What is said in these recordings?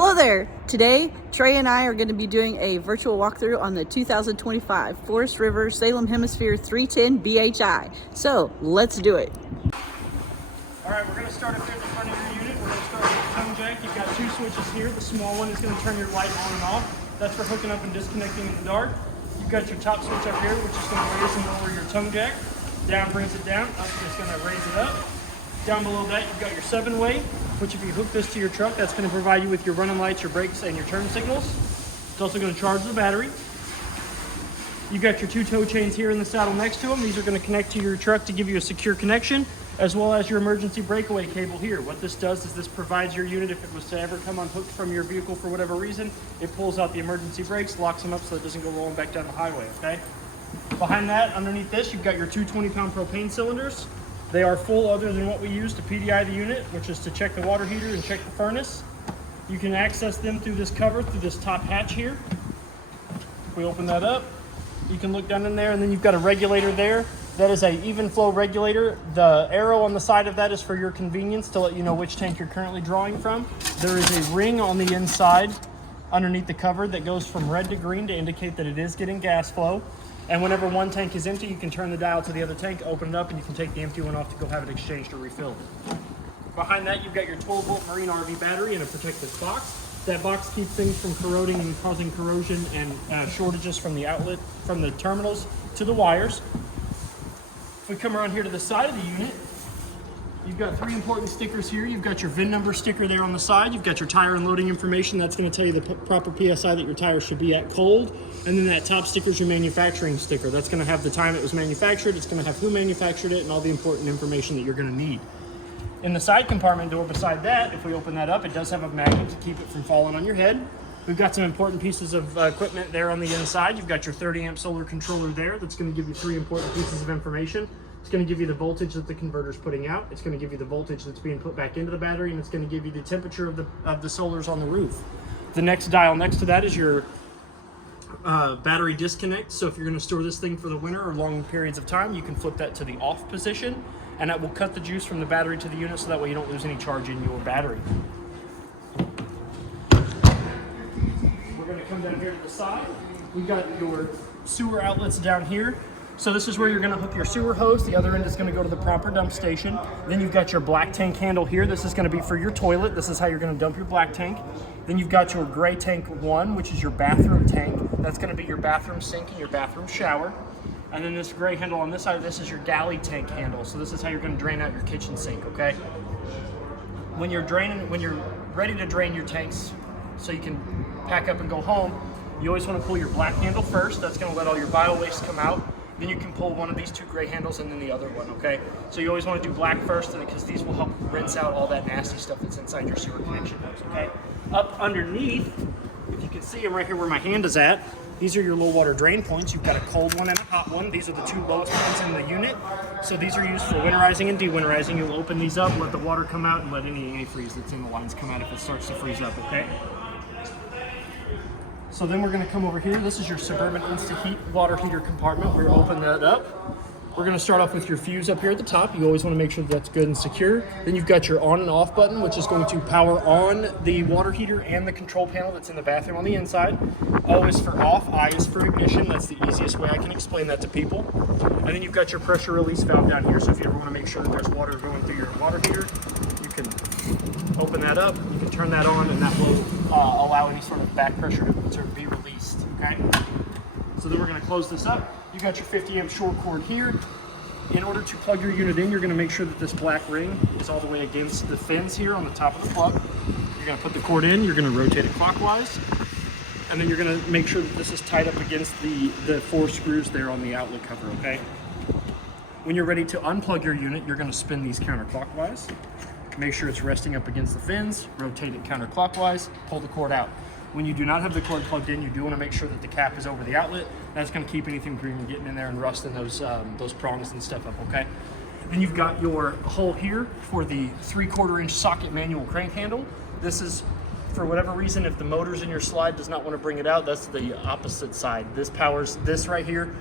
Hello there! Today, Trey and I are going to be doing a virtual walkthrough on the 2025 Forest River Salem Hemisphere 310 BHI. So, let's do it. Alright, we're going to start up here at the front of your unit. We're going to start with the tongue jack. You've got two switches here. The small one is going to turn your light on and off. That's for hooking up and disconnecting in the dark. You've got your top switch up here, which is going to raise and lower your tongue jack. Down brings it down. Up is going to raise it up. Down below that, you've got your 7-way, which if you hook this to your truck, that's going to provide you with your running lights, your brakes, and your turn signals. It's also going to charge the battery. You've got your two tow chains here in the saddle next to them. These are going to connect to your truck to give you a secure connection, as well as your emergency breakaway cable here. What this does is this provides your unit, if it was to ever come unhooked from your vehicle for whatever reason, it pulls out the emergency brakes, locks them up so it doesn't go rolling back down the highway, okay? Behind that, underneath this, you've got your two 20-pound propane cylinders. They are full other than what we use to PDI the unit, which is to check the water heater and check the furnace. You can access them through this cover, through this top hatch here. If we open that up, you can look down in there, and then you've got a regulator there. That is a even flow regulator. The arrow on the side of that is for your convenience to let you know which tank you're currently drawing from. There is a ring on the inside underneath the cover that goes from red to green to indicate that it is getting gas flow. And whenever one tank is empty, you can turn the dial to the other tank, open it up, and you can take the empty one off to go have it exchanged or refilled. Behind that, you've got your 12-volt marine RV battery in a protective box. That box keeps things from corroding and causing corrosion and shortages from the outlet, from the terminals to the wires. If we come around here to the side of the unit, you've got three important stickers here. You've got your VIN number sticker there on the side. You've got your tire and loading information. That's going to tell you the proper PSI that your tire should be at cold. And then that top sticker is your manufacturing sticker. That's going to have the time it was manufactured. It's going to have who manufactured it and all the important information that you're going to need. In the side compartment door beside that, if we open that up, it does have a magnet to keep it from falling on your head. We've got some important pieces of equipment there on the inside. You've got your 30-amp solar controller there. That's going to give you three important pieces of information. It's going to give you the voltage that the converter's putting out. It's going to give you the voltage that's being put back into the battery, and it's going to give you the temperature of the solars on the roof. The next dial next to that is your battery disconnect. So if you're going to store this thing for the winter or long periods of time, you can flip that to the off position, and that will cut the juice from the battery to the unit, so that way you don't lose any charge in your battery. We're going to come down here to the side. We've got your sewer outlets down here. So this is where you're going to hook your sewer hose. The other end is going to go to the proper dump station. Then you've got your black tank handle here. This is going to be for your toilet. This is how you're going to dump your black tank. Then you've got your gray tank 1, which is your bathroom tank. That's going to be your bathroom sink and your bathroom shower. And then this gray handle on this side, this is your galley tank handle. So this is how you're going to drain out your kitchen sink, okay? When you're ready to drain your tanks so you can pack up and go home, you always want to pull your black handle first. That's going to let all your bio waste come out. Then you can pull one of these two gray handles and then the other one, okay? So you always want to do black first, because these will help rinse out all that nasty stuff that's inside your sewer connection hose, okay? Up underneath, if you can see them right here where my hand is at, these are your low water drain points. You've got a cold one and a hot one. These are the two lowest points in the unit. So these are used for winterizing and dewinterizing. You'll open these up, let the water come out, and let any antifreeze that's in the lines come out if it starts to freeze up, okay? So then we're going to come over here. This is your Suburban Insta-Heat water heater compartment. We're going to open that up. We're going to start off with your fuse up here at the top. You always want to make sure that's good and secure. Then you've got your on and off button, which is going to power on the water heater and the control panel that's in the bathroom on the inside. O is for off, I is for ignition. That's the easiest way I can explain that to people. And then you've got your pressure release valve down here. So if you ever want to make sure that there's water going through your water heater, you can open that up, you can turn that on, and that will allow any sort of back pressure to be released, okay? So then we're going to close this up. You got your 50-amp short cord here. In order to plug your unit in, you're going to make sure that this black ring is all the way against the fins here on the top of the plug. You're going to put the cord in, you're going to rotate it clockwise, and then you're going to make sure that this is tied up against the 4 screws there on the outlet cover, okay? When you're ready to unplug your unit, you're going to spin these counterclockwise. Make sure it's resting up against the fins, rotate it counterclockwise, pull the cord out. When you do not have the cord plugged in, you do want to make sure that the cap is over the outlet. That's going to keep anything from getting in there and rusting those prongs and stuff up, okay? Then you've got your hole here for the 3/4 inch socket manual crank handle. This is, for whatever reason, if the motor's in your slide does not want to bring it out, that's the opposite side. This powers this right here,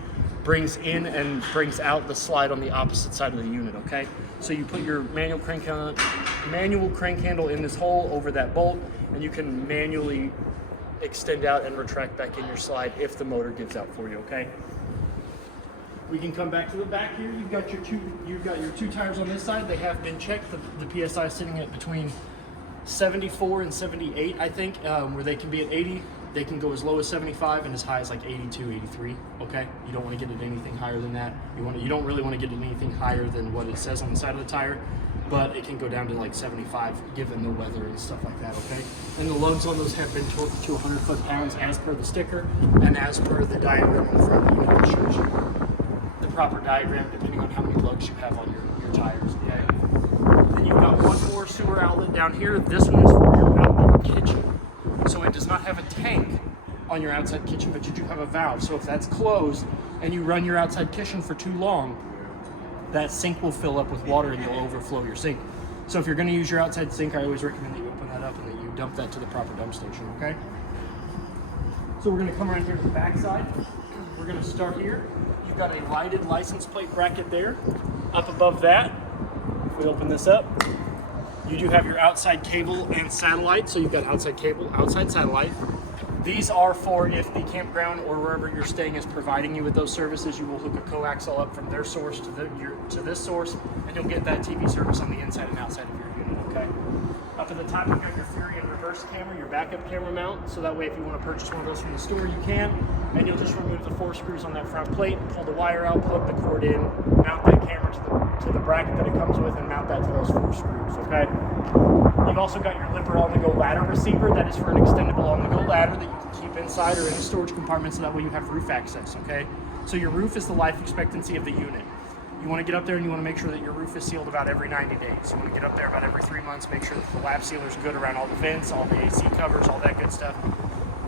brings in and brings out the slide on the opposite side of the unit, okay? So you put your manual crank handle in this hole over that bolt, and you can manually extend out and retract back in your slide if the motor gives out for you, okay? We can come back to the back here. You've got your two tires on this side. They have been checked. The PSI is sitting at between 74 and 78, I think, where they can be at 80. They can go as low as 75 and as high as like 82, 83, okay? You don't want to get it anything higher than that. You don't really want to get it anything higher than what it says on the side of the tire, but it can go down to like 75 given the weather and stuff like that, okay? And the lugs on those have been torqued to 100 foot-pounds as per the sticker and as per the diagram on the front unit that shows you the proper diagram depending on how many lugs you have on your tires, okay? Then you've got one more sewer outlet down here. This one is for your outdoor kitchen. So it does not have a tank on your outside kitchen, but you do have a valve. So if that's closed and you run your outside kitchen for too long, that sink will fill up with water and you'll overflow your sink. So if you're going to use your outside sink, I always recommend that you open that up and that you dump that to the proper dump station, okay? So we're going to come around here to the back side. We're going to start here. You've got a lighted license plate bracket there. Up above that, if we open this up, you do have your outside cable and satellite. So you've got outside cable, outside satellite. These are for if the campground or wherever you're staying is providing you with those services, you will hook a coaxial up from their source to this source, and you'll get that TV service on the inside and outside of your unit, okay? Up at the top, you've got your Fury and reverse camera, your backup camera mount, so that way if you want to purchase one of those from the store, you can. And you'll just remove the 4 screws on that front plate, pull the wire out, plug the cord in, mount that camera to the bracket that it comes with, and mount that to those 4 screws, okay? You've also got your Lipper on-the-go ladder receiver. That is for an extendable on-the-go ladder that you can keep inside or in a storage compartment, so that way you have roof access, okay? So your roof is the life expectancy of the unit. You want to get up there and you want to make sure that your roof is sealed about every 90 days. You want to get up there about every 3 months, make sure that the lap sealer is good around all the vents, all the AC covers, all that good stuff.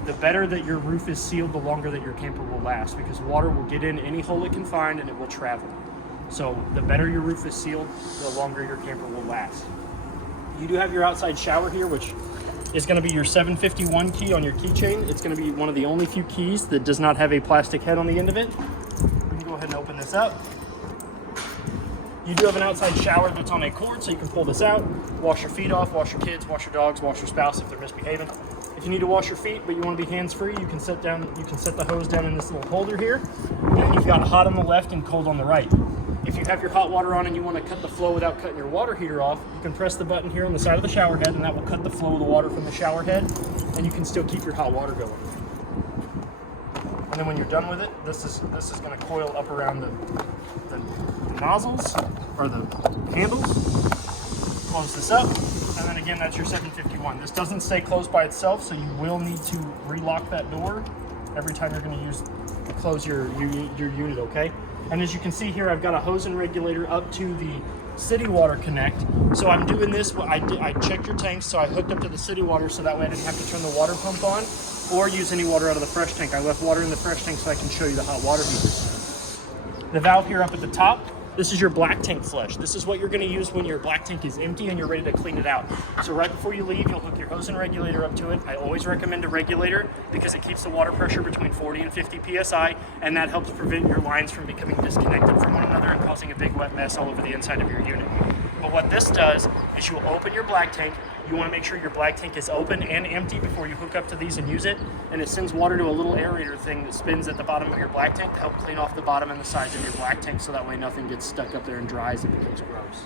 The better that your roof is sealed, the longer that your camper will last, because water will get in any hole it can find and it will travel. So the better your roof is sealed, the longer your camper will last. You do have your outside shower here, which is going to be your 751 key on your keychain. It's going to be one of the only few keys that does not have a plastic head on the end of it. We can go ahead and open this up. You do have an outside shower that's on a cord, so you can pull this out, wash your feet off, wash your kids, wash your dogs, wash your spouse if they're misbehaving. If you need to wash your feet, but you want to be hands-free, you can set the hose down in this little holder here. And you've got hot on the left and cold on the right. If you have your hot water on and you want to cut the flow without cutting your water heater off, you can press the button here on the side of the shower head, and that will cut the flow of the water from the shower head, and you can still keep your hot water going. And then when you're done with it, this is going to coil up around the nozzles or the handles. Close this up, and then again, that's your 751. This doesn't stay closed by itself, so you will need to relock that door every time you're going to close your unit, okay? And as you can see here, I've got a hose and regulator up to the city water connect. So I'm doing this, I checked your tanks, so I hooked up to the city water so that way I didn't have to turn the water pump on or use any water out of the fresh tank. I left water in the fresh tank so I can show you the hot water heaters. The valve here up at the top, this is your black tank flush. This is what you're going to use when your black tank is empty and you're ready to clean it out. So right before you leave, you'll hook your hose and regulator up to it. I always recommend a regulator because it keeps the water pressure between 40 and 50 psi, and that helps prevent your lines from becoming disconnected from one another and causing a big wet mess all over the inside of your unit. But what this does is you'll open your black tank. You want to make sure your black tank is open and empty before you hook up to these and use it. And it sends water to a little aerator thing that spins at the bottom of your black tank to help clean off the bottom and the sides of your black tank so that way nothing gets stuck up there and dries and becomes gross.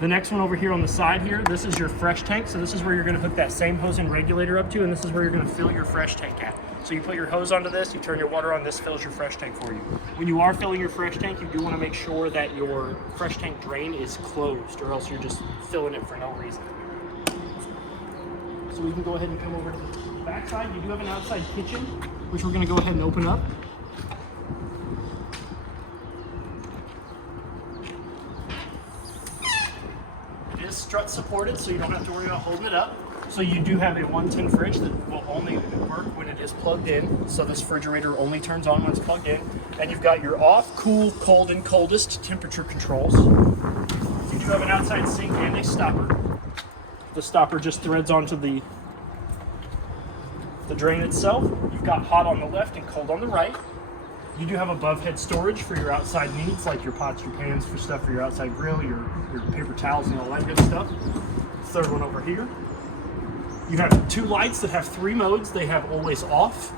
The next one over here on the side here, this is your fresh tank. So this is where you're going to hook that same hose and regulator up to, and this is where you're going to fill your fresh tank at. So you put your hose onto this, you turn your water on, this fills your fresh tank for you. When you are filling your fresh tank, you do want to make sure that your fresh tank drain is closed, or else you're just filling it for no reason. So we can go ahead and come over to the back side. You do have an outside kitchen, which we're going to go ahead and open up. It is strut supported, so you don't have to worry about holding it up. So you do have a 110 fridge that will only work when it is plugged in. So this refrigerator only turns on when it's plugged in. And you've got your off, cool, cold, and coldest temperature controls. You do have an outside sink and a stopper. The stopper just threads onto the drain itself. You've got hot on the left and cold on the right. You do have above head storage for your outside needs, like your pots, your pans, for stuff for your outside grill, your paper towels and all that good stuff. Third one over here. You have 2 lights that have 3 modes. They have always off,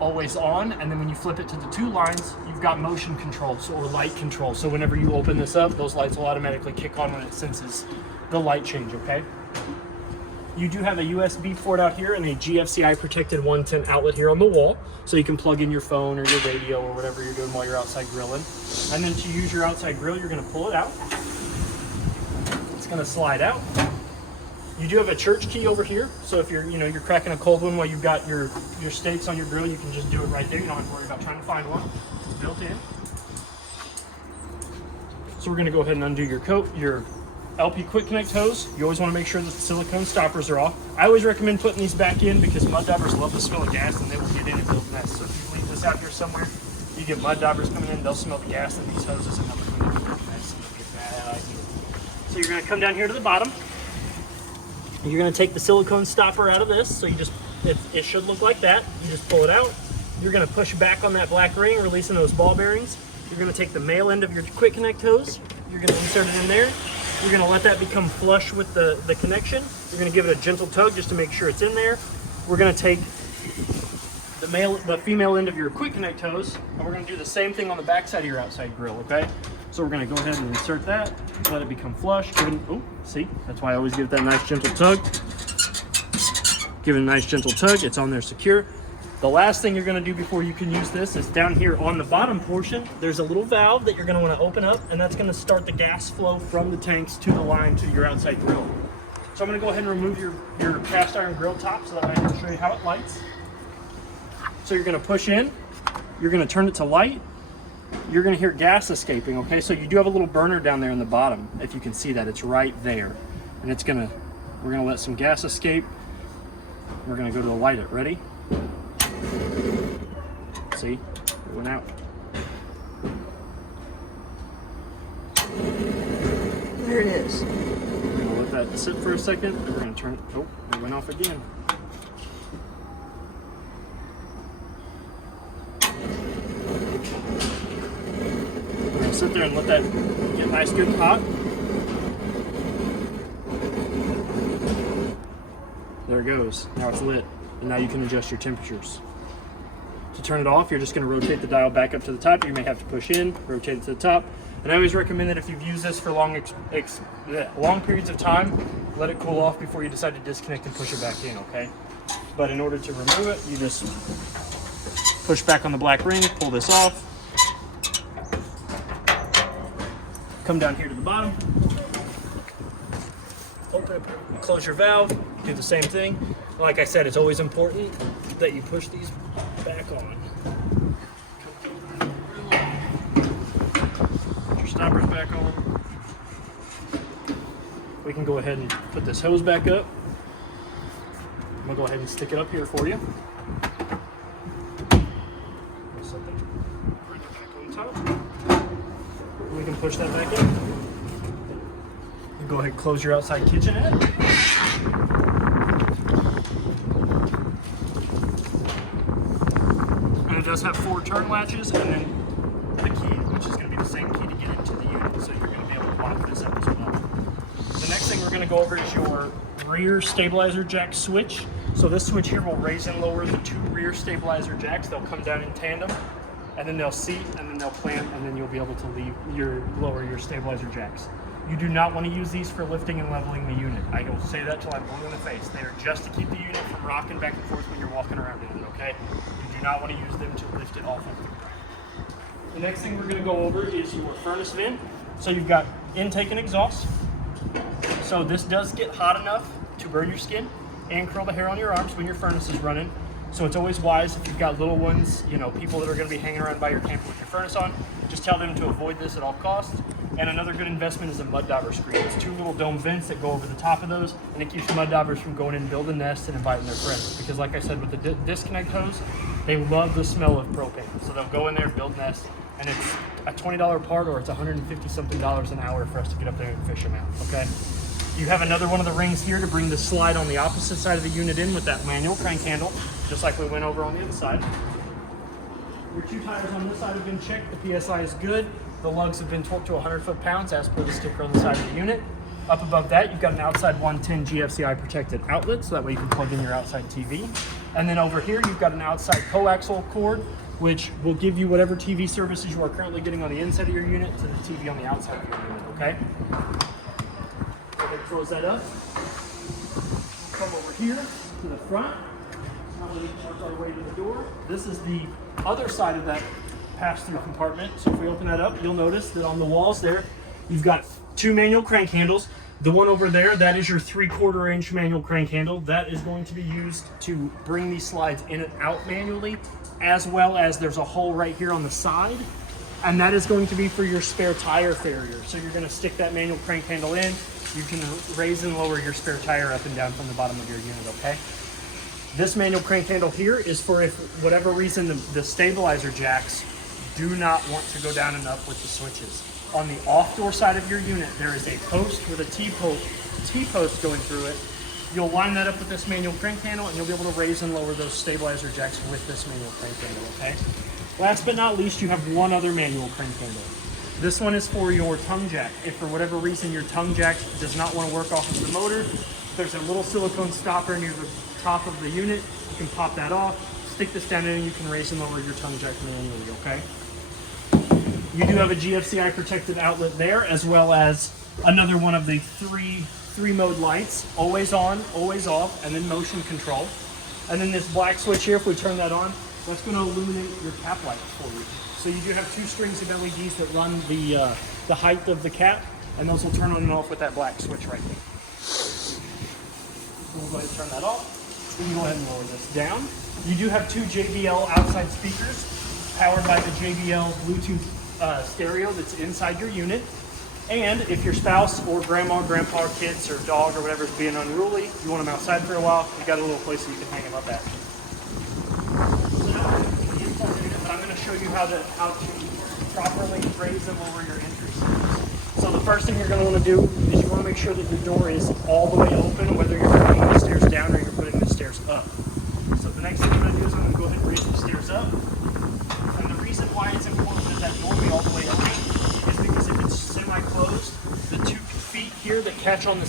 always on, and then when you flip it to the 2 lines, you've got motion control, or light control. So whenever you open this up, those lights will automatically kick on when it senses the light change, okay? You do have a USB port out here and a GFCI protected 110 outlet here on the wall, so you can plug in your phone or your radio or whatever you're doing while you're outside grilling. And then to use your outside grill, you're gonna pull it out. It's gonna slide out. You do have a church key over here, so if you're cracking a cold one while you've got your steaks on your grill, you can just do it right there. You don't have to worry about trying to find one. It's built in. So we're gonna go ahead and undo your LP quick connect hose. You always want to make sure that the silicone stoppers are off. I always recommend putting these back in because mud daubers love the smell of gas and they will get in and build nests. So if you leave this out here somewhere, you get mud daubers coming in, they'll smell the gas in these hoses and they'll come in and build nests, and it'll be a bad idea. So you're going to come down here to the bottom. You're going to take the silicone stopper out of this. So it should look like that. You just pull it out. You're going to push back on that black ring, releasing those ball bearings. You're going to take the male end of your quick connect hose. You're going to insert it in there. You're going to let that become flush with the connection. You're going to give it a gentle tug just to make sure it's in there. We're going to take the female end of your quick connect hose, and we're going to do the same thing on the back side of your outside grill, okay? So we're going to go ahead and insert that, let it become flush. See, that's why I always give it that nice gentle tug. Give it a nice gentle tug, it's on there secure. The last thing you're going to do before you can use this is down here on the bottom portion, there's a little valve that you're going to want to open up, and that's going to start the gas flow from the tanks to the line to your outside grill. So I'm going to go ahead and remove your cast iron grill top so that I can show you how it lights. So you're going to push in, you're going to turn it to light, you're going to hear gas escaping, okay? So you do have a little burner down there in the bottom, if you can see that, it's right there. And we're going to let some gas escape. We're going to go to the light it, ready? See, it went out. There it is. We're gonna let that sit for a second, and we're gonna turn it. Oh, it went off again. We're gonna sit there and let that get nice, good and hot. There it goes. Now it's lit, and now you can adjust your temperatures. To turn it off, you're just going to rotate the dial back up to the top. You may have to push in, rotate it to the top. And I always recommend that if you've used this for long periods of time, let it cool off before you decide to disconnect and push it back in, okay? But in order to remove it, you just push back on the black ring, pull this off. Come down here to the bottom. Open it, close your valve, do the same thing. Like I said, it's always important that you push these back on. Put your stoppers back on. We can go ahead and put this hose back up. I'm gonna go ahead and stick it up here for you. Bring it back on top. We can push that back in. You go ahead and close your outside kitchenette. It does have 4 turn latches and then the key, which is going to be the same key to get into the unit, so you're going to be able to lock this up as well. The next thing we're going to go over is your rear stabilizer jack switch. So this switch here will raise and lower the 2 rear stabilizer jacks. They'll come down in tandem, and then they'll seat, and then they'll plant, and then you'll be able to lower your stabilizer jacks. You do not want to use these for lifting and leveling the unit. I will say that till I'm blue in the face. They are just to keep the unit from rocking back and forth when you're walking around in it, okay? You do not want to use them to lift it off of the ground. The next thing we're going to go over is your furnace vent. So you've got intake and exhaust. So this does get hot enough to burn your skin and curl the hair on your arms when your furnace is running. So it's always wise if you've got little ones, people that are going to be hanging around by your camper with your furnace on, just tell them to avoid this at all costs. And another good investment is a mud dauber screen. It's 2 little dome vents that go over the top of those, and it keeps mud daubers from going in and building nests and inviting their friends. Because like I said, with the disconnect hose, they love the smell of propane. So they'll go in there and build nests, and it's a $20 part, or it's $150 something an hour for us to get up there and fish them out, okay? You have another one of the rings here to bring the slide on the opposite side of the unit in with that manual crank handle, just like we went over on the other side. Your 2 tires on this side have been checked. The PSI is good. The lugs have been torqued to 100 foot-pounds as per the sticker on the side of the unit. Up above that, you've got an outside 110 GFCI protected outlet, so that way you can plug in your outside TV. And then over here, you've got an outside coaxial cord, which will give you whatever TV services you are currently getting on the inside of your unit to the TV on the outside of your unit, okay? Go ahead and close that up. Come over here to the front. Now we work our way to the door. This is the other side of that pass-through compartment. So if we open that up, you'll notice that on the walls there, you've got 2 manual crank handles. The one over there, that is your 3/4 inch manual crank handle. That is going to be used to bring these slides in and out manually, as well as there's a hole right here on the side, and that is going to be for your spare tire failure. So you're going to stick that manual crank handle in. You can raise and lower your spare tire up and down from the bottom of your unit, okay? This manual crank handle here is for if, whatever reason, the stabilizer jacks do not want to go down and up with the switches. On the off door side of your unit, there is a post with a T-post going through it. You'll line that up with this manual crank handle, and you'll be able to raise and lower those stabilizer jacks with this manual crank handle, okay? Last but not least, you have one other manual crank handle. This one is for your tongue jack. If for whatever reason your tongue jack does not want to work off of the motor, there's a little silicone stopper near the top of the unit. You can pop that off, stick this down in, and you can raise and lower your tongue jack manually, okay? You do have a GFCI protected outlet there, as well as another one of the three mode lights, always on, always off, and then motion control. And then this black switch here, if we turn that on, that's going to illuminate your cap lights for you. So you do have 2 strings of LEDs that run the height of the cap, and those will turn on and off with that black switch right there. We'll go ahead and turn that off. We can go ahead and lower this down. You do have 2 JBL outside speakers powered by the JBL Bluetooth stereo that's inside your unit. And if your spouse or grandma, grandpa, kids, or dog or whatever is being unruly, you want them outside for a while, you got a little place that you can hang them up at. So now we're going to the inside unit, but I'm going to show you how to properly raise and lower your entry stairs. So the first thing you're going to want to do is you want to make sure that your door is all the way open, whether you're putting the stairs down or you're putting the stairs up. So the next thing I'm going to do is I'm going to go ahead and raise the stairs up. And the reason why it's important that that door be all the way open is because if it's semi-closed, the 2 feet here that catch on the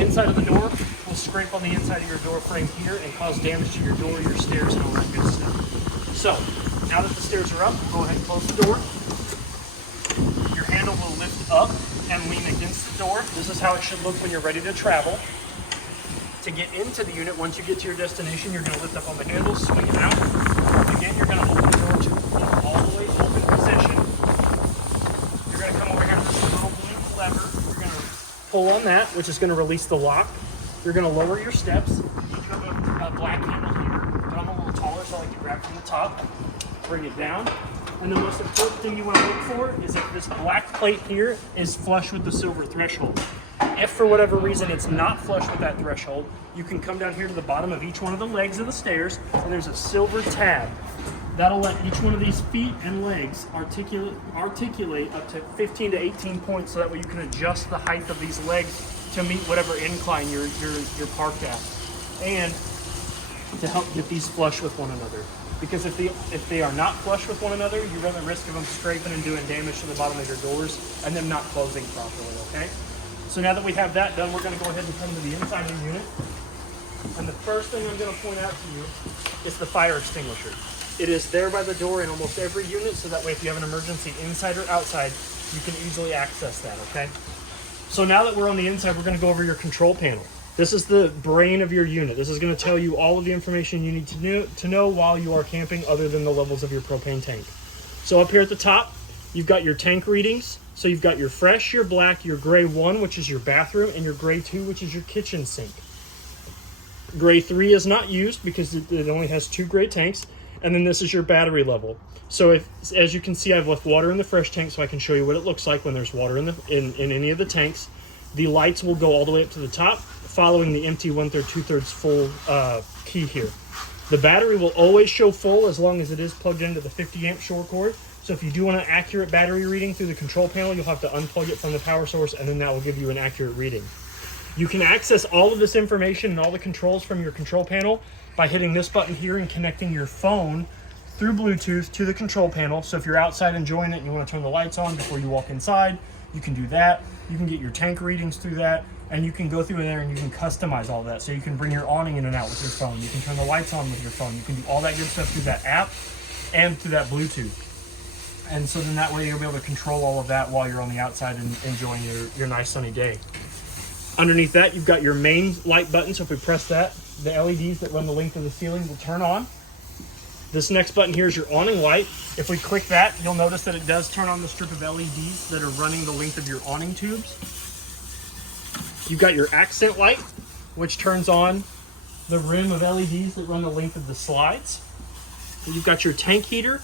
inside of the door will scrape on the inside of your door frame here and cause damage to your door, your stairs, and all that good stuff. So, now that the stairs are up, go ahead and close the door. Your handle will lift up and lean against the door. This is how it should look when you're ready to travel. To get into the unit, once you get to your destination, you're going to lift up on the handle, swing it out. Again, you're going to open the door to all the way open position. You're going to come over here to this little blue lever. You're going to pull on that, which is going to release the lock. You're going to lower your steps. You have a black handle here, but I'm a little taller, so I like to grab from the top, bring it down. And the most important thing you want to look for is if this black plate here is flush with the silver threshold. If for whatever reason it's not flush with that threshold, you can come down here to the bottom of each one of the legs of the stairs, and there's a silver tab. That'll let each one of these feet and legs articulate up to 15 to 18 points, so that way you can adjust the height of these legs to meet whatever incline you're parked at, and to help get these flush with one another. Because if they are not flush with one another, you run the risk of them scraping and doing damage to the bottom of your doors and them not closing properly, okay? So now that we have that done, we're going to go ahead and come to the inside of the unit. And the first thing I'm going to point out to you is the fire extinguisher. It is there by the door in almost every unit, so that way if you have an emergency inside or outside, you can easily access that, okay? So now that we're on the inside, we're going to go over your control panel. This is the brain of your unit. This is going to tell you all of the information you need to know while you are camping, other than the levels of your propane tank. So up here at the top, you've got your tank readings. So you've got your fresh, your black, your gray 1, which is your bathroom, and your gray 2, which is your kitchen sink. Gray 3 is not used because it only has 2 gray tanks. And then this is your battery level. So as you can see, I've left water in the fresh tank so I can show you what it looks like when there's water in any of the tanks. The lights will go all the way up to the top, following the empty 1/3, 2/3 full key here. The battery will always show full as long as it is plugged into the 50 amp shore cord. So if you do want an accurate battery reading through the control panel, you'll have to unplug it from the power source, and then that will give you an accurate reading. You can access all of this information and all the controls from your control panel by hitting this button here and connecting your phone through Bluetooth to the control panel. So if you're outside enjoying it and you want to turn the lights on before you walk inside, you can do that. You can get your tank readings through that, and you can go through there and you can customize all that. So you can bring your awning in and out with your phone. You can turn the lights on with your phone. You can do all that good stuff through that app and through that Bluetooth. And so then that way you'll be able to control all of that while you're on the outside and enjoying your nice sunny day. Underneath that, you've got your main light button. So if we press that, the LEDs that run the length of the ceiling will turn on. This next button here is your awning light. If we click that, you'll notice that it does turn on the strip of LEDs that are running the length of your awning tubes. You've got your accent light, which turns on the rim of LEDs that run the length of the slides. You've got your tank heater.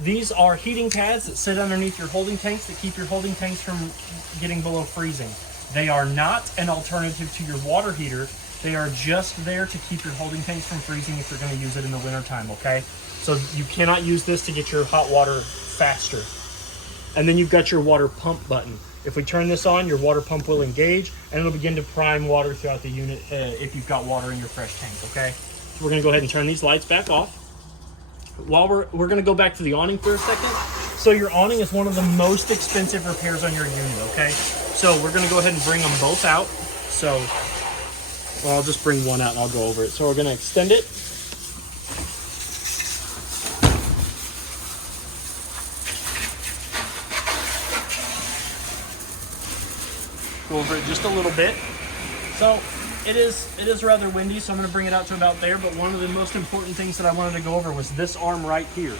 These are heating pads that sit underneath your holding tanks that keep your holding tanks from getting below freezing. They are not an alternative to your water heater. They are just there to keep your holding tanks from freezing if you're going to use it in the wintertime, okay? So you cannot use this to get your hot water faster. And then you've got your water pump button. If we turn this on, your water pump will engage and it'll begin to prime water throughout the unit if you've got water in your fresh tank, okay? So we're going to go ahead and turn these lights back off. While we're going to go back to the awning for a second. So your awning is one of the most expensive repairs on your unit, okay? So we're going to go ahead and bring them both out. So, well, I'll just bring one out and I'll go over it. So we're going to extend it. Go over it just a little bit. So it is rather windy, so I'm going to bring it out to about there, but one of the most important things that I wanted to go over was this arm right here.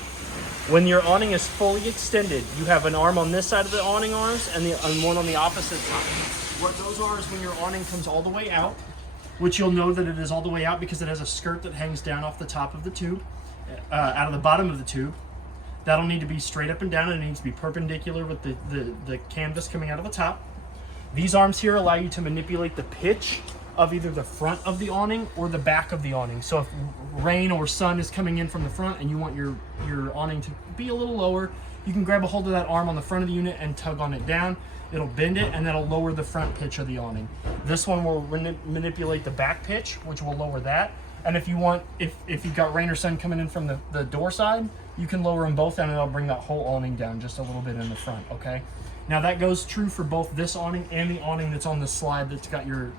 When your awning is fully extended, you have an arm on this side of the awning arms and one on the opposite side. What those are is when your awning comes all the way out, which you'll know that it is all the way out because it has a skirt that hangs down off the top of the tube, out of the bottom of the tube. That'll need to be straight up and down, and it needs to be perpendicular with the canvas coming out of the top. These arms here allow you to manipulate the pitch of either the front of the awning or the back of the awning. So if rain or sun is coming in from the front and you want your awning to be a little lower, you can grab a hold of that arm on the front of the unit and tug on it down. It'll bend it and that'll lower the front pitch of the awning. This one will manipulate the back pitch, which will lower that. And if you want, if you've got rain or sun coming in from the door side, you can lower them both down and it'll bring that whole awning down just a little bit in the front, okay? Now that goes true for both this awning and the awning that's on the slide that's got your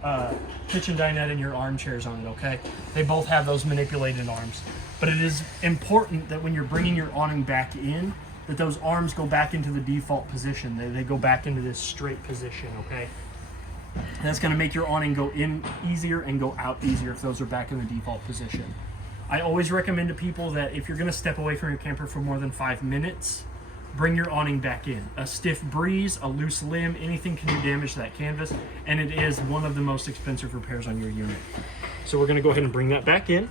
kitchen dinette and your armchairs on it, okay? They both have those manipulated arms. But it is important that when you're bringing your awning back in, that those arms go back into the default position. They go back into this straight position, okay? And that's gonna make your awning go in easier and go out easier if those are back in the default position. I always recommend to people that if you're gonna step away from your camper for more than 5 minutes, bring your awning back in. A stiff breeze, a loose limb, anything can do damage to that canvas, and it is one of the most expensive repairs on your unit. So we're gonna go ahead and bring that back in.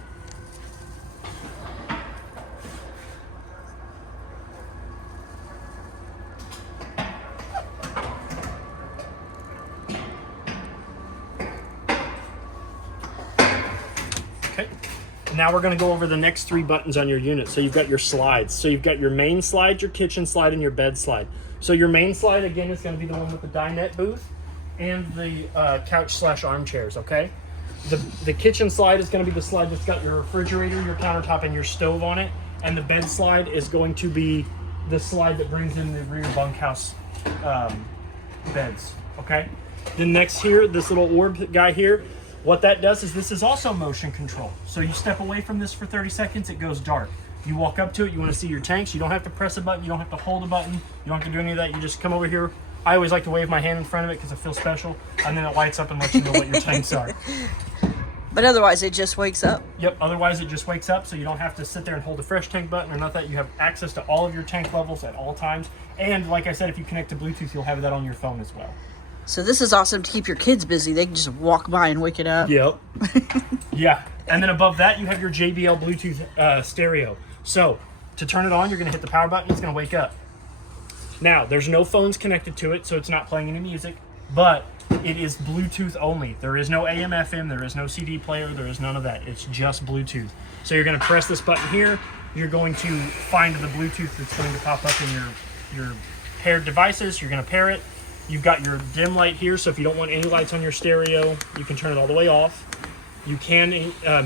Okay. Now we're going to go over the next 3 buttons on your unit. So you've got your slides. So you've got your main slide, your kitchen slide, and your bed slide. So your main slide, again, is going to be the one with the dinette booth and the couch/armchairs, okay? The kitchen slide is going to be the slide that's got your refrigerator, your countertop, and your stove on it. And the bed slide is going to be the slide that brings in the rear bunkhouse beds, okay? Then next here, this little orb guy here, what that does is this is also motion control. So you step away from this for 30 seconds, it goes dark. You walk up to it, you want to see your tanks, you don't have to press a button, you don't have to hold a button, you don't have to do any of that, you just come over here. I always like to wave my hand in front of it because I feel special, and then it lights up and lets you know what your tanks are. But otherwise it just wakes up? Yep, otherwise it just wakes up, so you don't have to sit there and hold a fresh tank button or not that. You have access to all of your tank levels at all times. And like I said, if you connect to Bluetooth, you'll have that on your phone as well. So this is awesome to keep your kids busy. They can just walk by and wake it up. Yep. Yeah. And then above that, you have your JBL Bluetooth stereo. So to turn it on, you're going to hit the power button. It's going to wake up. Now, there's no phones connected to it, so it's not playing any music. But it is Bluetooth only. There is no AM, FM. There is no CD player. There is none of that. It's just Bluetooth. So you're going to press this button here. You're going to find the Bluetooth that's going to pop up in your paired devices. You're going to pair it. You've got your dim light here, so if you don't want any lights on your stereo, you can turn it all the way off. You can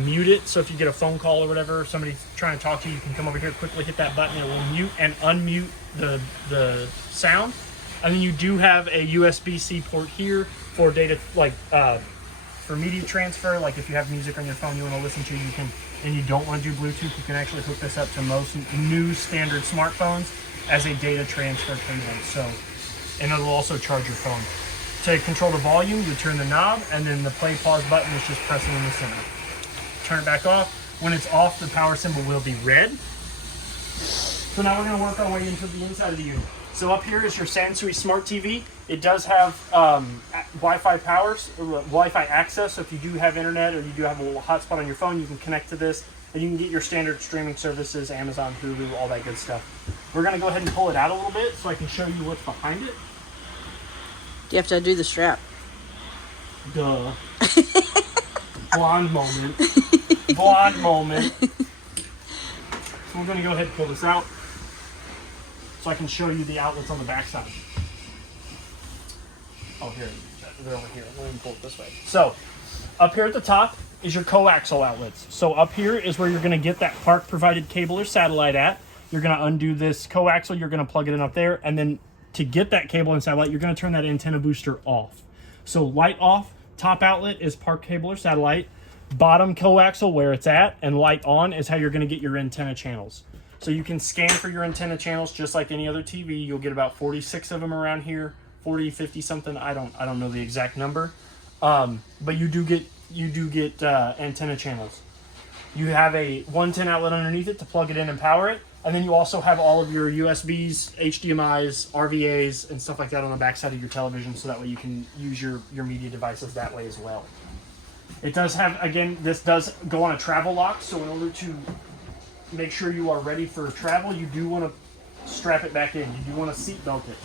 mute it, so if you get a phone call or whatever, somebody's trying to talk to you, you can come over here, quickly hit that button, it will mute and unmute the sound. And then you do have a USB-C port here for data, like for media transfer. Like if you have music on your phone you want to listen to, you can, and you don't want to do Bluetooth, you can actually hook this up to most new standard smartphones as a data transfer cable. So, and it'll also charge your phone. To control the volume, you turn the knob, and then the play pause button is just pressing in the center. Turn it back off. When it's off, the power symbol will be red. So now we're going to work our way into the inside of the unit. So up here is your Sansui Smart TV. It does have Wi-Fi Wi-Fi access. So if you do have internet or you do have a little hotspot on your phone, you can connect to this, and you can get your standard streaming services, Amazon, Hulu, all that good stuff. We're going to go ahead and pull it out a little bit so I can show you what's behind it. You have to do the strap. Duh. Blonde moment. Blonde moment. So we're going to go ahead and pull this out so I can show you the outlets on the back side. Oh, here. They're over here. Let me pull it this way. So, up here at the top is your coaxial outlets. So up here is where you're going to get that park-provided cable or satellite at. You're going to undo this coaxial. You're going to plug it in up there, and then to get that cable and satellite, you're going to turn that antenna booster off. So light off, top outlet is park cable or satellite, bottom coaxial where it's at, and light on is how you're going to get your antenna channels. So you can scan for your antenna channels just like any other TV. You'll get about 46 of them around here, 40, 50 something. I don't know the exact number, but you do get antenna channels. You have a 110 outlet underneath it to plug it in and power it. And then you also have all of your USBs, HDMIs, RVAs, and stuff like that on the back side of your television, so that way you can use your media devices that way as well. It does have, again, this does go on a travel lock, so in order to make sure you are ready for travel, you do want to strap it back in. You do want to seat belt it.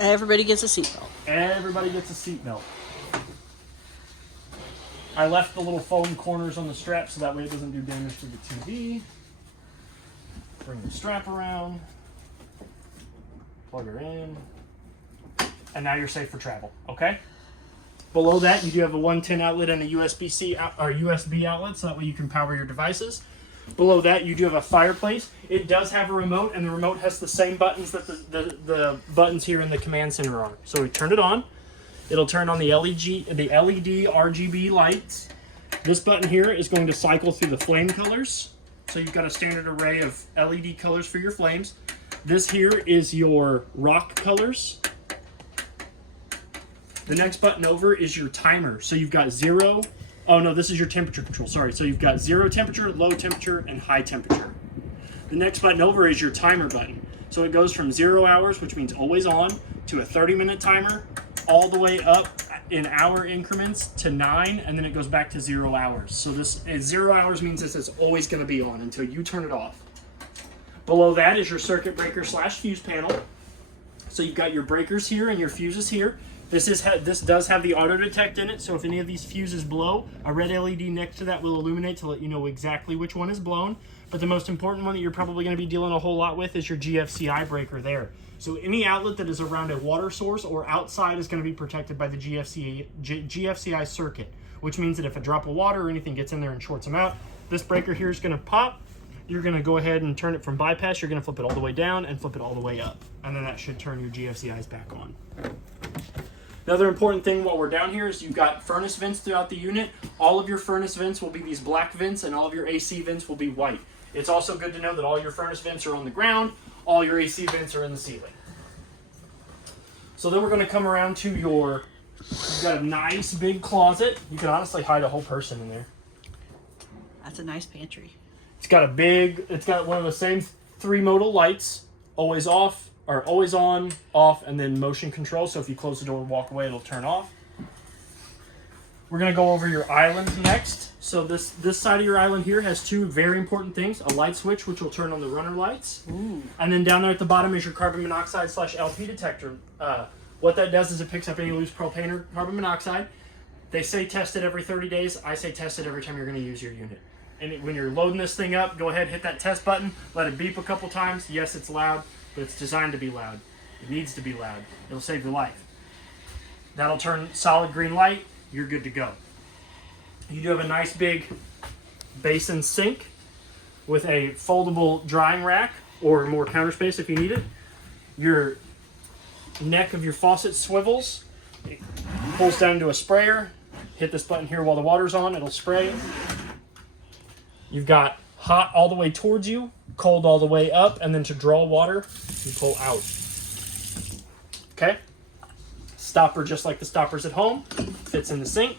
Everybody gets a seatbelt. Everybody gets a seat belt. I left the little foam corners on the strap so that way it doesn't do damage to the TV. Bring the strap around, plug her in, and now you're safe for travel, okay? Below that, you do have a 110 outlet and a USB-C or USB outlet, so that way you can power your devices. Below that, you do have a fireplace. It does have a remote, and the remote has the same buttons that the buttons here in the command center are. So we turn it on. It'll turn on the LED RGB lights. This button here is going to cycle through the flame colors. So you've got a standard array of LED colors for your flames. This here is your rock colors. The next button over is your timer. So you've got 0. Oh no, this is your temperature control. Sorry. So you've got 0 temperature, low temperature, and high temperature. The next button over is your timer button. So it goes from 0 hours, which means always on, to a 30-minute timer, all the way up in hour increments to 9, and then it goes back to 0 hours. So this 0 hours means this is always going to be on until you turn it off. Below that is your circuit breaker / fuse panel. So you've got your breakers here and your fuses here. This does have the auto detect in it, so if any of these fuses blow, a red LED next to that will illuminate to let you know exactly which one is blown. But the most important one that you're probably going to be dealing a whole lot with is your GFCI breaker there. So any outlet that is around a water source or outside is going to be protected by the GFCI circuit, which means that if a drop of water or anything gets in there and shorts them out, this breaker here is going to pop. You're going to go ahead and turn it from bypass. You're going to flip it all the way down and flip it all the way up. And then that should turn your GFCIs back on. Another important thing while we're down here is you've got furnace vents throughout the unit. All of your furnace vents will be these black vents, and all of your AC vents will be white. It's also good to know that all your furnace vents are on the ground. All your AC vents are in the ceiling. So then we're going to come around to you've got a nice big closet. You can honestly hide a whole person in there. That's a nice pantry. It's got one of the same 3 modal lights, always off, or always on, off, and then motion control. So if you close the door and walk away, it'll turn off. We're going to go over your island next. So this side of your island here has 2 very important things. A light switch, which will turn on the runner lights. Ooh. And then down there at the bottom is your carbon monoxide / LP detector. What that does is it picks up any loose propane or carbon monoxide. They say test it every 30 days. I say test it every time you're going to use your unit. And when you're loading this thing up, go ahead, hit that test button. Let it beep a couple times. Yes, it's loud, but it's designed to be loud. It needs to be loud. It'll save your life. That'll turn solid green light. You're good to go. You do have a nice big basin sink with a foldable drying rack or more counter space if you need it. Your neck of your faucet swivels. It pulls down into a sprayer. Hit this button here while the water's on. It'll spray. You've got hot all the way towards you, cold all the way up, and then to draw water, you pull out. Okay? Stopper just like the stoppers at home. Fits in the sink.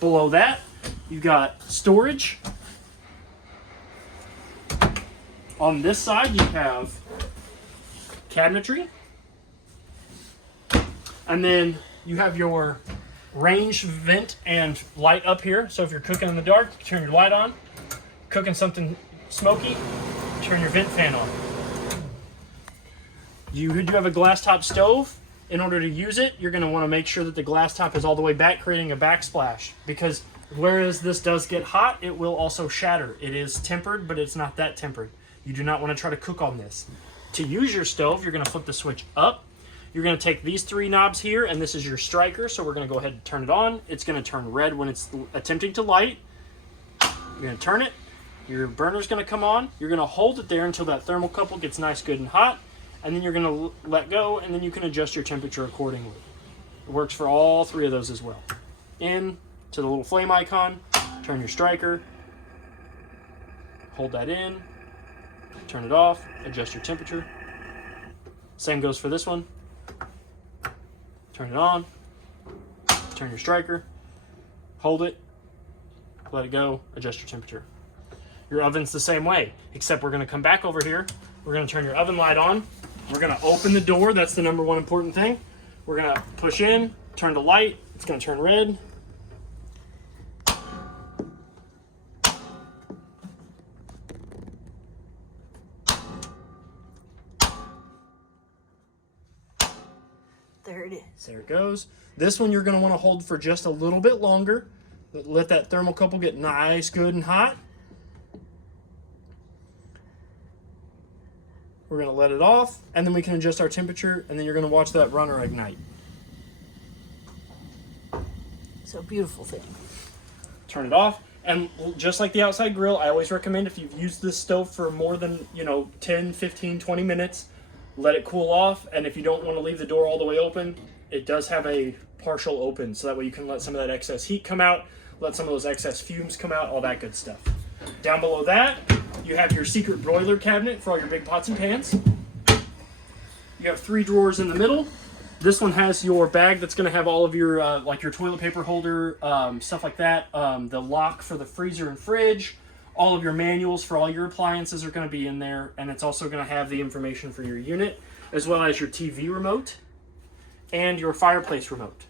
Below that, you've got storage. On this side, you have cabinetry. And then you have your range vent and light up here. So if you're cooking in the dark, you turn your light on. Cooking something smoky, turn your vent fan on. You do have a glass top stove. In order to use it, you're going to want to make sure that the glass top is all the way back, creating a backsplash. Because whereas this does get hot, it will also shatter. It is tempered, but it's not that tempered. You do not want to try to cook on this. To use your stove, you're going to flip the switch up. You're going to take these three knobs here, and this is your striker, so we're going to go ahead and turn it on. It's going to turn red when it's attempting to light. You're going to turn it. Your burner's going to come on. You're going to hold it there until that thermocouple gets nice, good, and hot, and then you're going to let go, and then you can adjust your temperature accordingly. It works for all three of those as well. In to the little flame icon, turn your striker, hold that in, turn it off, adjust your temperature. Same goes for this one. Turn it on, turn your striker, hold it, let it go, adjust your temperature. Your oven's the same way, except we're going to come back over here. We're going to turn your oven light on. We're going to open the door. That's the number one important thing. We're going to push in, turn the light. It's going to turn red. There it is. There it goes. This one you're going to want to hold for just a little bit longer. Let that thermocouple get nice, good, and hot. We're going to let it off, and then we can adjust our temperature, and then you're going to watch that runner ignite. So beautiful thing. Turn it off, and just like the outside grill, I always recommend if you've used this stove for more than 10, 15, 20 minutes, let it cool off, and if you don't want to leave the door all the way open, it does have a partial open, so that way you can let some of that excess heat come out, let some of those excess fumes come out, all that good stuff. Down below that, you have your secret broiler cabinet for all your big pots and pans. You have 3 drawers in the middle. This one has your bag that's going to have all of your, like your toilet paper holder, stuff like that. The lock for the freezer and fridge. All of your manuals for all your appliances are going to be in there. And it's also going to have the information for your unit, as well as your TV remote and your fireplace remote.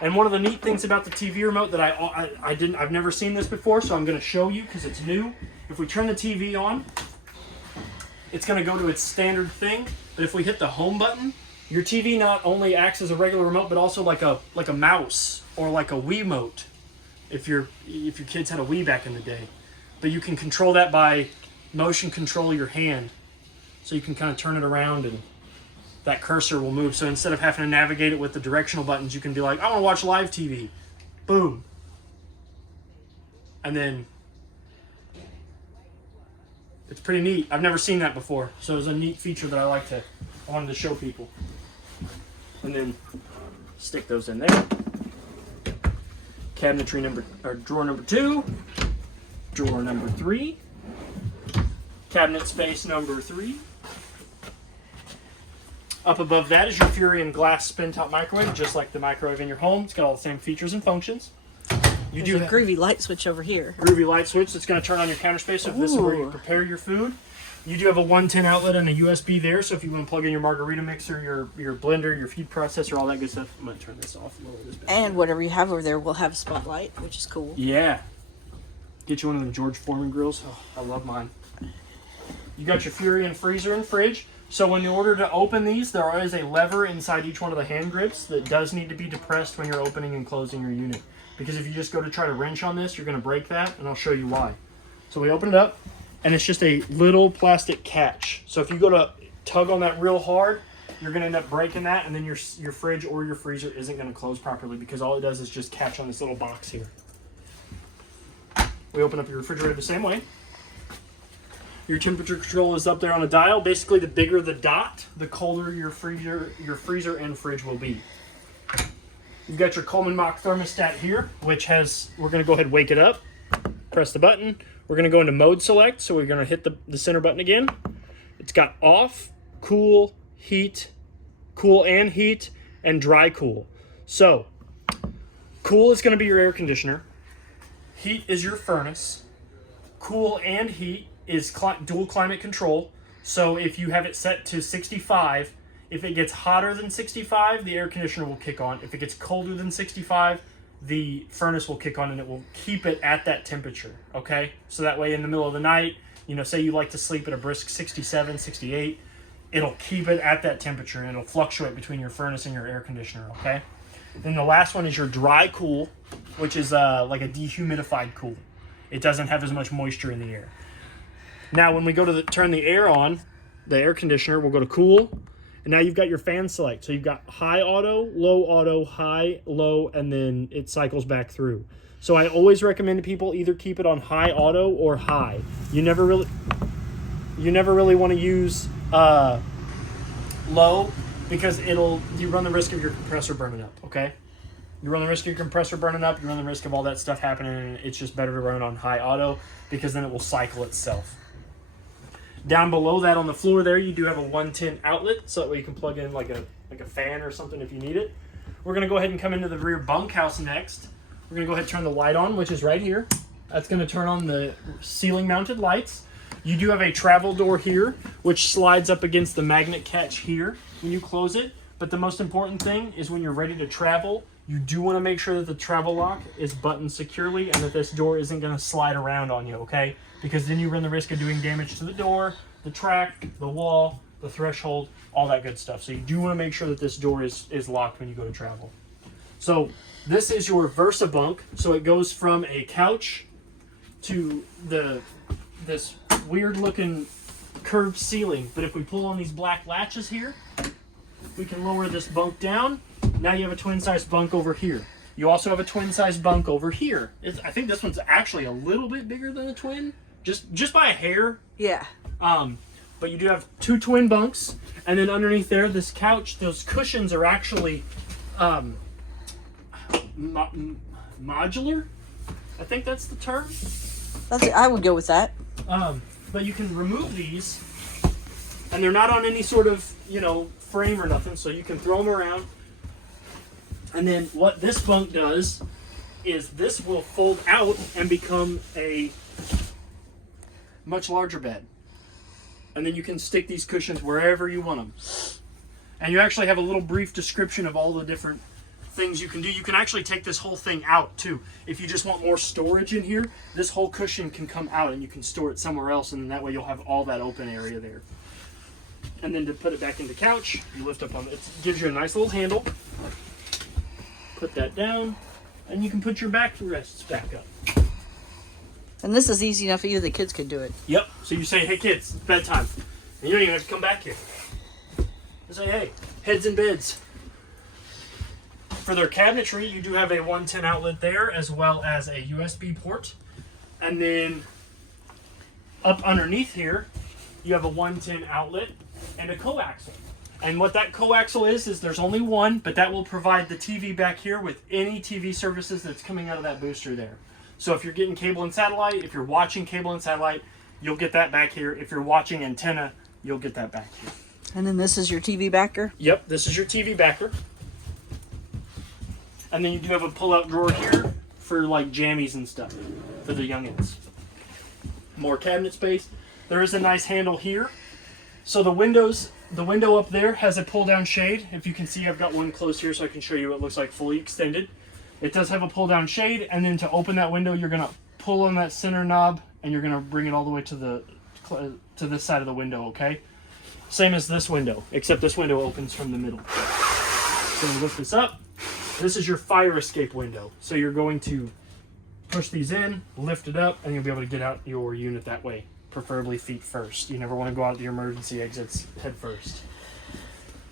And one of the neat things about the TV remote that I've never seen this before, so I'm going to show you because it's new. If we turn the TV on, it's going to go to its standard thing. But if we hit the home button, your TV not only acts as a regular remote, but also like a mouse or like a Wiimote. If your kids had a Wii back in the day, but you can control that by motion control your hand, so you can kind of turn it around and that cursor will move. So instead of having to navigate it with the directional buttons, you can be like, I want to watch live TV. Boom. And then it's pretty neat. I've never seen that before. So it's a neat feature that I wanted to show people. And then stick those in there. Cabinetry drawer number 2. Drawer number 3. Cabinet space number 3. Up above that is your Furion glass spin-top microwave, just like the microwave in your home. It's got all the same features and functions. There's a groovy light switch over here. Groovy light switch that's going to turn on your counter space. So if this is where you prepare your food. You do have a 110 outlet and a USB there, so if you want to plug in your margarita mixer, your blender, your feed processor, all that good stuff. I'm going to turn this off a little bit. And whatever you have over there will have a spotlight, which is cool. Yeah. Get you one of them George Foreman grills. Oh, I love mine. You got your Furion freezer and fridge. So in order to open these, there is a lever inside each one of the hand grips that does need to be depressed when you're opening and closing your unit. Because if you just go to try to wrench on this, you're going to break that, and I'll show you why. So we open it up, and it's just a little plastic catch. So if you go to tug on that real hard, you're going to end up breaking that, and then your fridge or your freezer isn't going to close properly because all it does is just catch on this little box here. We open up your refrigerator the same way. Your temperature control is up there on a dial. Basically, the bigger the dot, the colder your freezer and fridge will be. You've got your Coleman Mach thermostat here, which has, we're going to go ahead and wake it up. Press the button. We're going to go into mode select, so we're going to hit the center button again. It's got off, cool, heat, cool and heat, and dry cool. So, cool is going to be your air conditioner. Heat is your furnace. Cool and heat is dual climate control. So if you have it set to 65, if it gets hotter than 65, the air conditioner will kick on. If it gets colder than 65, the furnace will kick on and it will keep it at that temperature, okay? So that way in the middle of the night, you know, say you like to sleep at a brisk 67, 68, it'll keep it at that temperature and it'll fluctuate between your furnace and your air conditioner, okay? Then the last one is your dry cool, which is like a dehumidified cool. It doesn't have as much moisture in the air. Now, when we go to turn the air on, the air conditioner, we'll go to cool. And now you've got your fan select. So you've got high auto, high, low, and then it cycles back through. So I always recommend to people either keep it on high auto or high. You never really want to use low because you run the risk of your compressor burning up, okay? You run the risk of your compressor burning up, you run the risk of all that stuff happening, and it's just better to run it on high auto because then it will cycle itself. Down below that on the floor there, you do have a 110 outlet, so that way you can plug in like a fan or something if you need it. We're going to go ahead and come into the rear bunkhouse next. We're going to go ahead and turn the light on, which is right here. That's going to turn on the ceiling mounted lights. You do have a travel door here, which slides up against the magnet catch here when you close it. But the most important thing is when you're ready to travel, you do want to make sure that the travel lock is buttoned securely and that this door isn't going to slide around on you, okay? Because then you run the risk of doing damage to the door, the track, the wall, the threshold, all that good stuff. So you do want to make sure that this door is locked when you go to travel. So this is your Versa bunk. So it goes from a couch to this weird looking curved ceiling. But if we pull on these black latches here, we can lower this bunk down. Now you have a twin size bunk over here. You also have a twin size bunk over here. I think this one's actually a little bit bigger than a twin, just by a hair. Yeah. But you do have two twin bunks, and then underneath there, this couch, those cushions are actually modular. I think that's the term. I would go with that. But you can remove these, and they're not on any sort of, frame or nothing, so you can throw them around. And then what this bunk does is this will fold out and become a much larger bed. And then you can stick these cushions wherever you want them. And you actually have a little brief description of all the different things you can do. You can actually take this whole thing out too. If you just want more storage in here, this whole cushion can come out and you can store it somewhere else, and then that way you'll have all that open area there. And then to put it back in the couch, you lift up on it. It gives you a nice little handle. Put that down, and you can put your backrests back up. And this is easy enough, even the kids could do it. Yep. So you say, hey kids, it's bedtime. And you don't even have to come back here. You say, hey, heads in beds. For their cabinetry, you do have a 110 outlet there, as well as a USB port. And then up underneath here, you have a 110 outlet and a coaxial. And what that coaxial is there's only one, but that will provide the TV back here with any TV services that's coming out of that booster there. So if you're getting cable and satellite, if you're watching cable and satellite, you'll get that back here. If you're watching antenna, you'll get that back here. And then this is your TV backer? Yep, this is your TV backer. And then you do have a pull-out drawer here for like jammies and stuff for the youngins. More cabinet space. There is a nice handle here. So the window up there has a pull-down shade. If you can see, I've got one closed here so I can show you what it looks like fully extended. It does have a pull-down shade, and then to open that window, you're going to pull on that center knob, and you're going to bring it all the way to this side of the window, okay? Same as this window, except this window opens from the middle. So you lift this up. This is your fire escape window. So you're going to push these in, lift it up, and you'll be able to get out your unit that way. Preferably feet first. You never want to go out the emergency exits head first.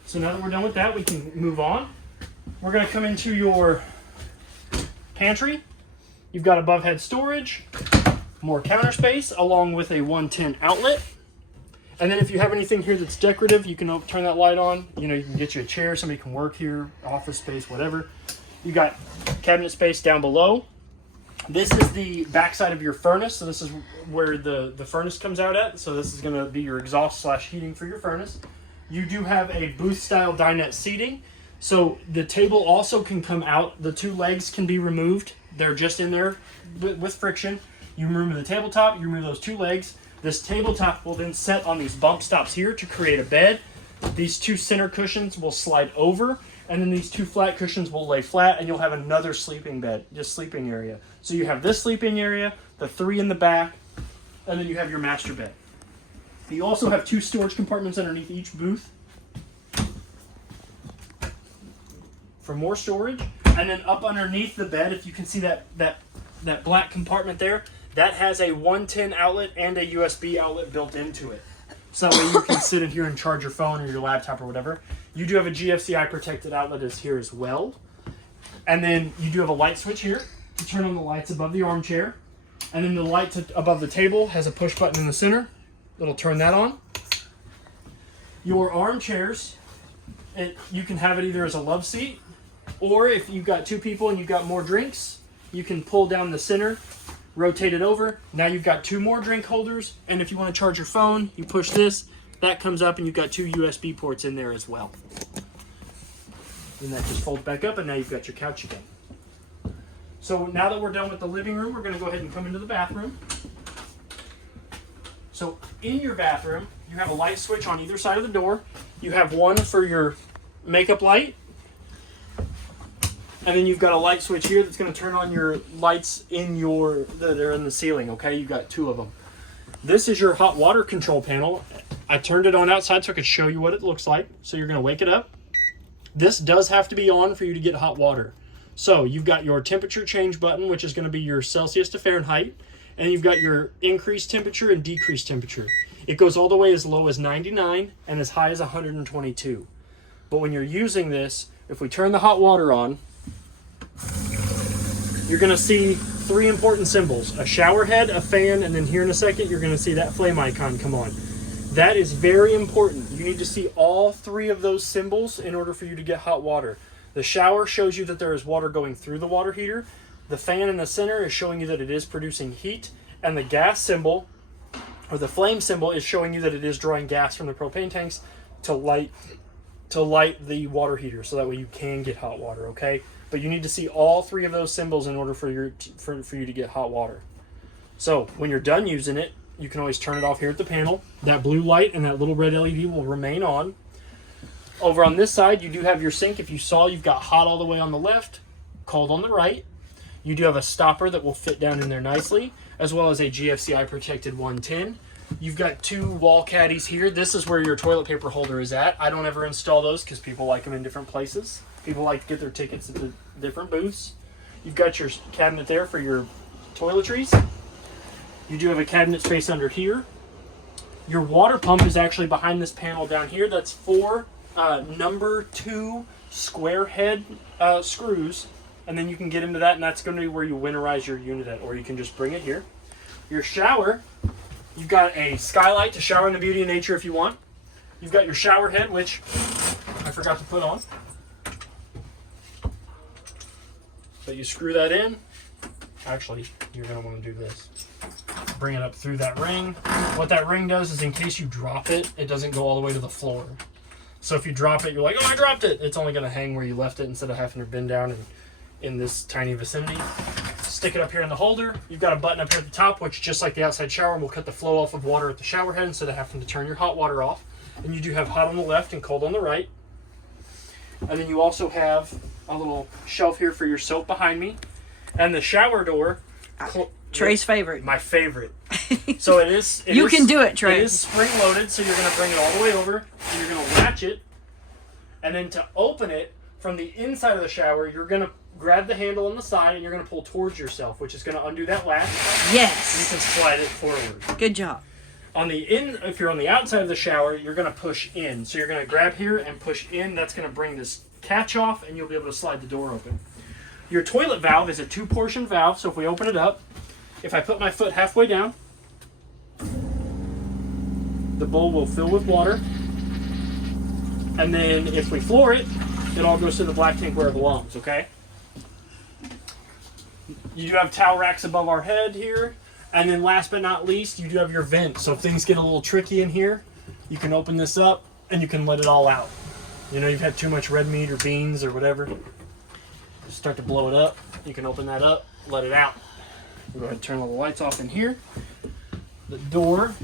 So now that we're done with that, we can move on. We're going to come into your pantry. You've got above head storage. more counter space along with a 110 outlet. And then if you have anything here that's decorative, you can turn that light on. You know, you can get you a chair, somebody can work here, office space, whatever. You got cabinet space down below. This is the backside of your furnace. So this is where the furnace comes out at. So this is gonna be your exhaust / heating for your furnace. You do have a booth style dinette seating. So the table also can come out. The 2 legs can be removed. They're just in there with friction. You remove the tabletop, you remove those 2 legs. This tabletop will then set on these bump stops here to create a bed. These 2 center cushions will slide over, and then these 2 flat cushions will lay flat, and you'll have another sleeping bed, just sleeping area. So you have this sleeping area, the 3 in the back, and then you have your master bed. You also have 2 storage compartments underneath each booth for more storage. And then up underneath the bed, if you can see that black compartment there, that has a 110 outlet and a USB outlet built into it. So that way you can sit in here and charge your phone or your laptop or whatever. You do have a GFCI protected outlet is here as well. And then you do have a light switch here to turn on the lights above the armchair. And then the light above the table has a push button in the center that'll turn that on. Your armchairs, you can have it either as a love seat, or if you've got 2 people and you've got more drinks, you can pull down the center, rotate it over. Now you've got 2 more drink holders, and if you want to charge your phone, you push this, that comes up, and you've got 2 USB ports in there as well. Then that just folds back up, and now you've got your couch again. So now that we're done with the living room, we're going to go ahead and come into the bathroom. So in your bathroom, you have a light switch on either side of the door. You have one for your makeup light, and then you've got a light switch here that's going to turn on your lights that are in the ceiling, okay? You've got 2 of them. This is your hot water control panel. I turned it on outside so I could show you what it looks like. So you're going to wake it up. This does have to be on for you to get hot water. So you've got your temperature change button, which is going to be your Celsius to Fahrenheit. And you've got your increased temperature and decreased temperature. It goes all the way as low as 99 and as high as 122. But when you're using this, if we turn the hot water on, you're going to see 3 important symbols: a shower head, a fan, and then here in a second you're going to see that flame icon come on. That is very important. You need to see all 3 of those symbols in order for you to get hot water. The shower shows you that there is water going through the water heater. The fan in the center is showing you that it is producing heat, and the gas symbol, or the flame symbol, is showing you that it is drawing gas from the propane tanks to light the water heater, so that way you can get hot water, okay? But you need to see all 3 of those symbols in order for you to get hot water. So when you're done using it, you can always turn it off here at the panel. That blue light and that little red LED will remain on. Over on this side, you do have your sink. If you saw, you've got hot all the way on the left, cold on the right. You do have a stopper that will fit down in there nicely, as well as a GFCI protected 110. You've got 2 wall caddies here. This is where your toilet paper holder is at. I don't ever install those because people like them in different places. People like to get their tickets at the different booths. You've got your cabinet there for your toiletries. You do have a cabinet space under here. Your water pump is actually behind this panel down here. That's 4 number 2 square head screws. And then you can get into that, and that's going to be where you winterize your unit at, or you can just bring it here. Your shower, you've got a skylight to shower in the beauty of nature if you want. You've got your shower head, which I forgot to put on. But you screw that in. Actually, you're going to want to do this. Bring it up through that ring. What that ring does is, in case you drop it, it doesn't go all the way to the floor. So if you drop it, you're like, oh, I dropped it. It's only going to hang where you left it instead of having to bend down and in this tiny vicinity. Stick it up here in the holder. You've got a button up here at the top, which, just like the outside shower, will cut the flow off of water at the shower head instead of having to turn your hot water off. And you do have hot on the left and cold on the right. And then you also have a little shelf here for your soap behind me. And the shower door. Trey's favorite. My favorite. So it is. You can do it, Trey. It is spring loaded, so you're going to bring it all the way over. And you're going to latch it. And then to open it from the inside of the shower, you're going to grab the handle on the side and you're going to pull towards yourself, which is going to undo that latch. Yes. You can slide it forward. Good job. If you're on the outside of the shower, you're going to push in. So you're going to grab here and push in. That's going to bring this catch off, and you'll be able to slide the door open. Your toilet valve is a 2-portion valve, so if we open it up, if I put my foot halfway down, the bowl will fill with water. And then if we floor it, it all goes to the black tank where it belongs, okay? You do have towel racks above our head here. And then last but not least, you do have your vent. So if things get a little tricky in here, you can open this up and you can let it all out. You know, you've had too much red meat or beans or whatever. Just start to blow it up. You can open that up, let it out. We'll go ahead and turn all the lights off in here. The door.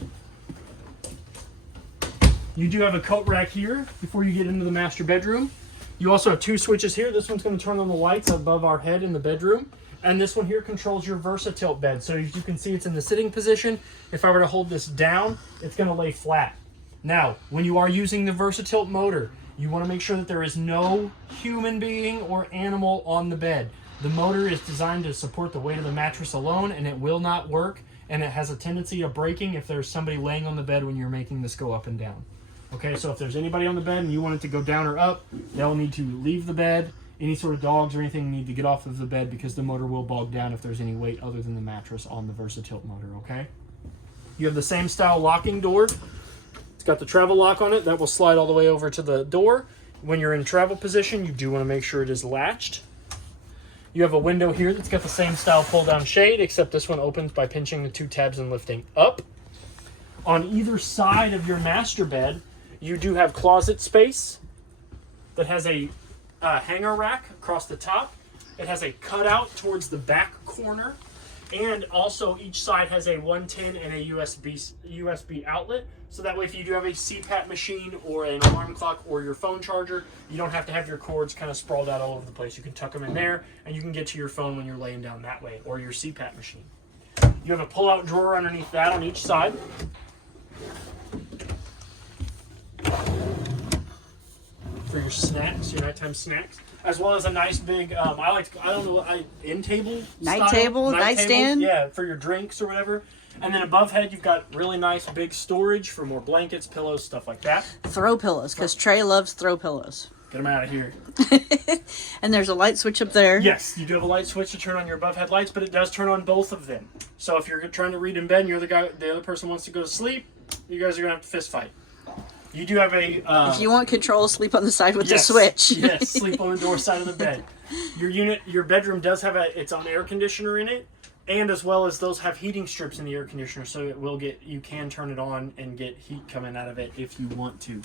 You do have a coat rack here before you get into the master bedroom. You also have 2 switches here. This one's going to turn on the lights above our head in the bedroom. And this one here controls your VersaTilt bed. So as you can see, it's in the sitting position. If I were to hold this down, it's going to lay flat. Now, when you are using the VersaTilt motor, you want to make sure that there is no human being or animal on the bed. The motor is designed to support the weight of the mattress alone, and it will not work. And it has a tendency of breaking if there's somebody laying on the bed when you're making this go up and down. Okay, so if there's anybody on the bed and you want it to go down or up, they'll need to leave the bed. Any sort of dogs or anything need to get off of the bed because the motor will bog down if there's any weight other than the mattress on the VersaTilt motor, okay? You have the same style locking door. It's got the travel lock on it. That will slide all the way over to the door. When you're in travel position, you do want to make sure it is latched. You have a window here that's got the same style pull-down shade, except this one opens by pinching the 2 tabs and lifting up. On either side of your master bed, you do have closet space that has a hanger rack across the top. It has a cutout towards the back corner, and also each side has a 110 and a USB outlet. So that way, if you do have a CPAP machine or an alarm clock or your phone charger, you don't have to have your cords kind of sprawled out all over the place. You can tuck them in there, and you can get to your phone when you're laying down that way, or your CPAP machine. You have a pull-out drawer underneath that on each side. For your snacks, your nighttime snacks, as well as a nice big, end table, night table, nightstand. Yeah, for your drinks or whatever. And then above head, you've got really nice big storage for more blankets, pillows, stuff like that. Throw pillows, because Trey loves throw pillows. Get them out of here. And there's a light switch up there. Yes, you do have a light switch to turn on your above head lights, but it does turn on both of them. So if you're trying to read in bed and the other person wants to go to sleep, you guys are gonna have to fist fight. You do have a... if you want control, sleep on the side with the switch. Yes, sleep on the door side of the bed. Your bedroom does have its own air conditioner in it, and as well as those have heating strips in the air conditioner, so you can turn it on and get heat coming out of it if you want to.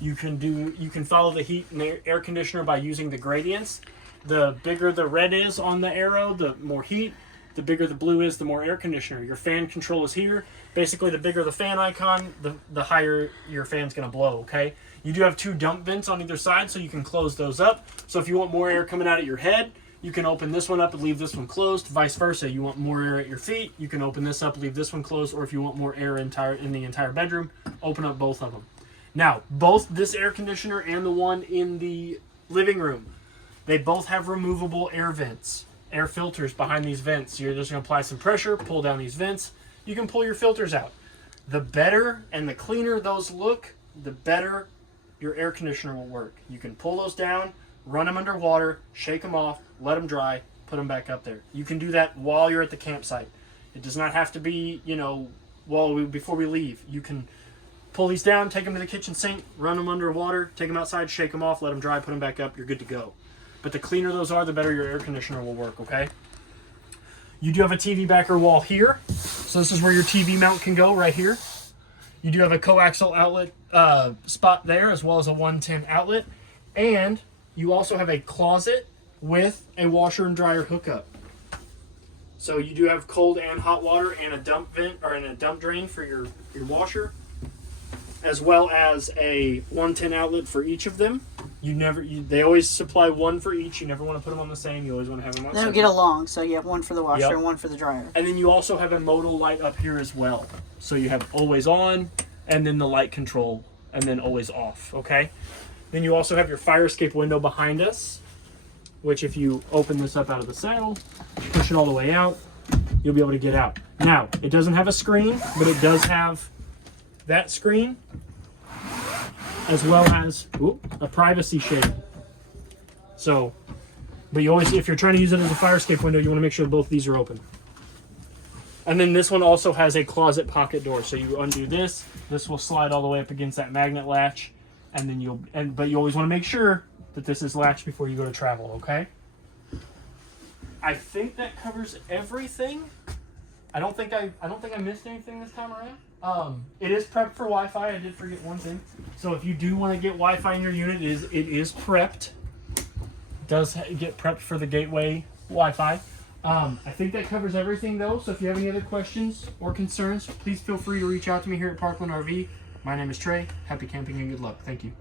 You can follow the heat in the air conditioner by using the gradients. The bigger the red is on the arrow, the more heat. The bigger the blue is, the more air conditioner. Your fan control is here. Basically, the bigger the fan icon, the higher your fan's going to blow, okay? You do have 2 dump vents on either side, so you can close those up. So if you want more air coming out at your head, you can open this one up and leave this one closed. Vice versa. You want more air at your feet, you can open this up, leave this one closed. Or if you want more air in the entire bedroom, open up both of them. Now, both this air conditioner and the one in the living room, they both have removable air vents. Air filters behind these vents. So you're just going to apply some pressure, pull down these vents. You can pull your filters out. The better and the cleaner those look, the better your air conditioner will work. You can pull those down, run them under water, shake them off, let them dry, put them back up there. You can do that while you're at the campsite. It does not have to be, before we leave. You can pull these down, take them to the kitchen sink, run them under water, take them outside, shake them off, let them dry, put them back up. You're good to go. But the cleaner those are, the better your air conditioner will work, okay? You do have a TV backer wall here. So this is where your TV mount can go, right here. You do have a coaxial outlet spot there, as well as a 110 outlet. And you also have a closet with a washer and dryer hookup. So you do have cold and hot water and a dump vent, or a dump drain for your washer, as well as a 110 outlet for each of them. They always supply one for each. You never want to put them on the same. You always want to have them on. They don't get along, so you have one for the washer and one for the dryer. And then you also have a modal light up here as well. So you have always on, and then the light control, and then always off, okay? Then you also have your fire escape window behind us, which if you open this up out of the saddle, push it all the way out, you'll be able to get out. Now, it doesn't have a screen, but it does have that screen, as well as a privacy shade. So, but you always, if you're trying to use it as a fire escape window, you want to make sure both of these are open. And then this one also has a closet pocket door. So you undo this. This will slide all the way up against that magnet latch. And then but you always want to make sure that this is latched before you go to travel, okay? I think that covers everything. I don't think I missed anything this time around. It is prepped for Wi-Fi. I did forget one thing. So if you do want to get Wi-Fi in your unit, it is prepped. It does get prepped for the gateway Wi-Fi. I think that covers everything though. So if you have any other questions or concerns, please feel free to reach out to me here at Parkland RV. My name is Trey. Happy camping and good luck. Thank you.